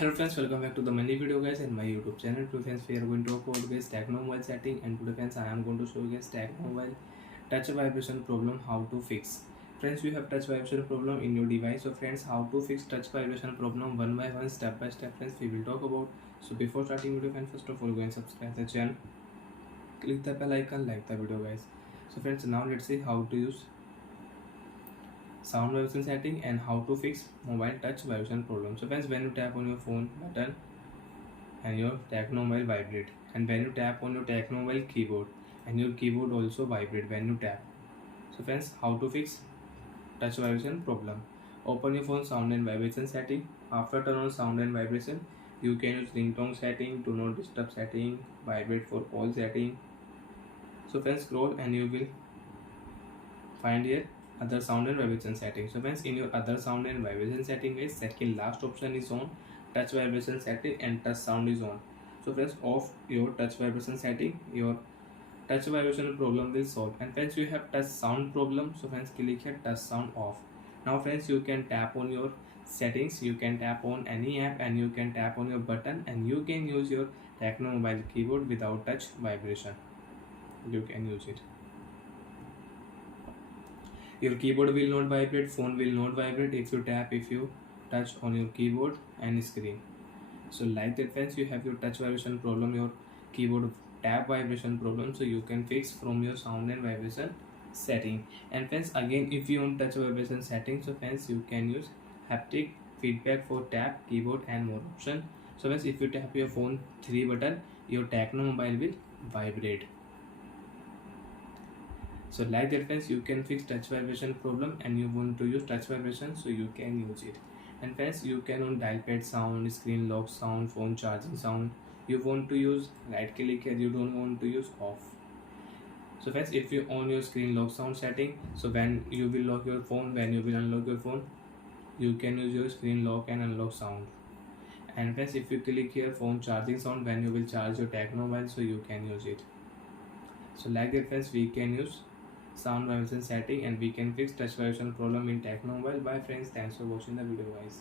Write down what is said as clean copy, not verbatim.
Hello friends, welcome back to the mini video guys in my YouTube channel. Today friends, we are going to talk about guys Tecno mobile setting, and today friends I am going to show you guys Tecno mobile touch vibration problem, how to fix. Friends, you have touch vibration problem in your device. So friends, how to fix touch vibration problem one by one, step by step friends we will talk about. So before starting video friends, first of all go and subscribe the channel, click the bell icon, like the video guys. So friends, now let's see how to use sound vibration setting and how to fix mobile touch vibration problem. So friends, when you tap on your phone button and your Tecno mobile vibrate, and when you tap on your Tecno mobile keyboard and your keyboard also vibrate when you tap. So friends, how to fix touch vibration problem? Open your phone sound and vibration setting. After turn on sound and vibration, you can use ringtone setting, do not disturb setting, vibrate for all setting. So friends, scroll and you will find here other sound and vibration setting. So friends, in your other sound and vibration setting guys, second last option is on touch vibration setting and touch sound is on. So friends, off your touch vibration setting, your touch vibration problem will solve. And friends, you have touch sound problem, so friends click here touch sound off. Now friends, you can tap on your settings, you can tap on any app, and you can tap on your button, and you can use your Tecno mobile keyboard without touch vibration. You can use it. Your keyboard will not vibrate, phone will not vibrate if you tap, if you touch on your keyboard and screen. So like that friends, you have your touch vibration problem, your keyboard tap vibration problem, so you can fix from your sound and vibration setting. And friends, again if you want touch vibration setting, so friends you can use haptic feedback for tap, keyboard and more option. So friends, if you tap your phone 3 button, your Tecno mobile will vibrate. So like that friends, you can fix touch vibration problem, and you want to use touch vibration, so you can use it. And friends, you can on dial pad sound, screen lock sound, phone charging sound. You want to use right click here, you don't want to use off. So friends, if you on your screen lock sound setting, so when you will lock your phone, when you will unlock your phone, you can use your screen lock and unlock sound. And friends, if you click here phone charging sound, when you will charge your Tecno mobile, so you can use it. So like that friends, we can use sound vibration setting and we can fix touch vibration problem in Tecno mobile. Bye friends, thanks for watching the video guys.